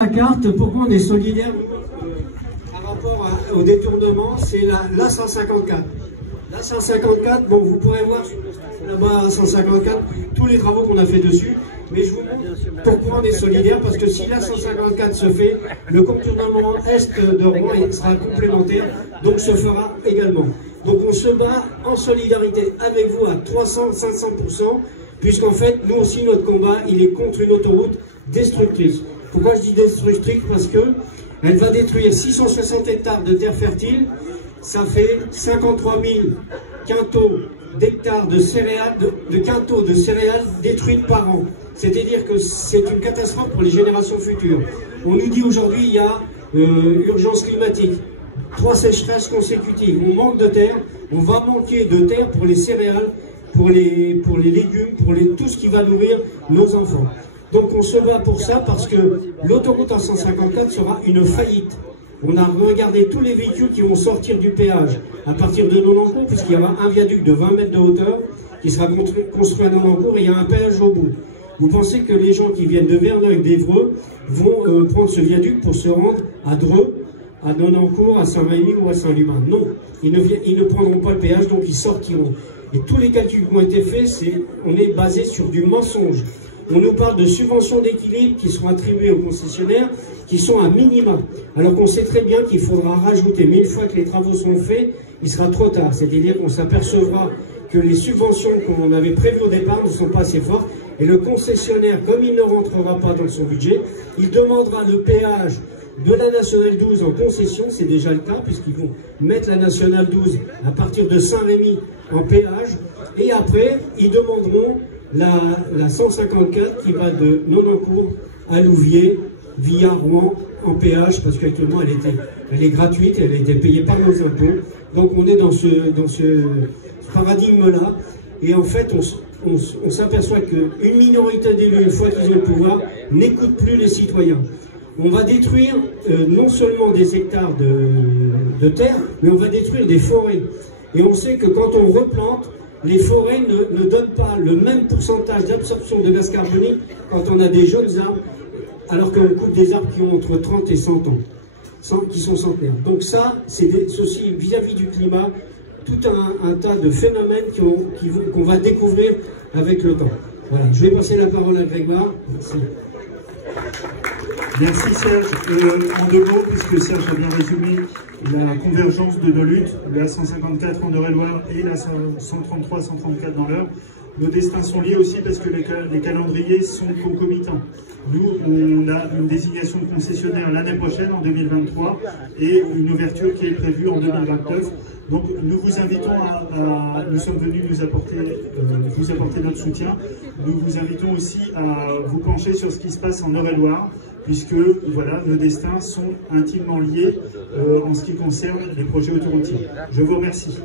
La carte, pourquoi on est solidaire par rapport au détournement, c'est la 154. La 154, bon, vous pourrez voir là-bas à 154 tous les travaux qu'on a fait dessus, mais je vous montre pourquoi on est solidaire, parce que si la 154 se fait, le contournement est de Rouen sera complémentaire, donc se fera également. Donc on se bat en solidarité avec vous à 300-500%, puisqu'en fait, nous aussi, notre combat, il est contre une autoroute destructrice. Pourquoi je dis destructrice? Parce que elle va détruire 660 hectares de terre fertile, ça fait 53 000 quintaux d'hectares de céréales, de quintaux de céréales détruites par an. C'est-à-dire que c'est une catastrophe pour les générations futures. On nous dit aujourd'hui il y a urgence climatique, 3 sécheresses consécutives, on manque de terre, on va manquer de terre pour les céréales, pour les légumes, pour tout ce qui va nourrir nos enfants. Donc on se bat pour ça parce que l'autoroute en 154 sera une faillite. On a regardé tous les véhicules qui vont sortir du péage à partir de Nonancourt, puisqu'il y aura un viaduc de 20 mètres de hauteur qui sera construit à Nonancourt et il y a un péage au bout. Vous pensez que les gens qui viennent de Verneuil, d'Évreux, vont prendre ce viaduc pour se rendre à Dreux, à Nonancourt, à Saint-Rémy ou à Saint-Lumin? Non, ils ne prendront pas le péage, donc ils sortiront. Et tous les calculs qui ont été faits, on est basé sur du mensonge. On nous parle de subventions d'équilibre qui seront attribuées aux concessionnaires, qui sont à minima. Alors qu'on sait très bien qu'il faudra rajouter, mais une fois que les travaux sont faits, il sera trop tard. C'est-à-dire qu'on s'apercevra que les subventions qu'on avait prévues au départ ne sont pas assez fortes. Et le concessionnaire, comme il ne rentrera pas dans son budget, il demandera le péage de la Nationale 12 en concession, c'est déjà le cas, puisqu'ils vont mettre la Nationale 12 à partir de Saint-Rémy en péage. Et après, ils demanderont la 154 qui va de Nonancourt à Louviers via Rouen en péage, parce qu'actuellement elle est gratuite, elle a été payée par nos impôts. Donc on est dans ce paradigme-là, et en fait on s'aperçoit qu'une minorité d'élus, une fois qu'ils ont le pouvoir, n'écoute plus les citoyens. On va détruire non seulement des hectares de terre, mais on va détruire des forêts. Et on sait que quand on replante, les forêts ne donnent pas le même pourcentage d'absorption de gaz carbonique quand on a des jeunes arbres, alors qu'on coupe des arbres qui ont entre 30 et 100 ans, qui sont centenaires. Donc ça, c'est aussi vis-à-vis du climat, tout un tas de phénomènes qu'on va découvrir avec le temps. Voilà, je vais passer la parole à Grégoire. Merci. Merci Serge. En deux mots, puisque Serge a bien résumé la convergence de nos luttes, la 154 en Eure-et-Loire et la 133-134 dans l'Eure, nos destins sont liés aussi parce que les calendriers sont concomitants. Nous, on a une désignation de concessionnaire l'année prochaine, en 2023, et une ouverture qui est prévue en 2029. Donc nous vous invitons nous sommes venus vous apporter notre soutien. Nous vous invitons aussi à vous pencher sur ce qui se passe en Eure-et-Loire, puisque voilà, nos destins sont intimement liés en ce qui concerne les projets autoroutiers. Je vous remercie.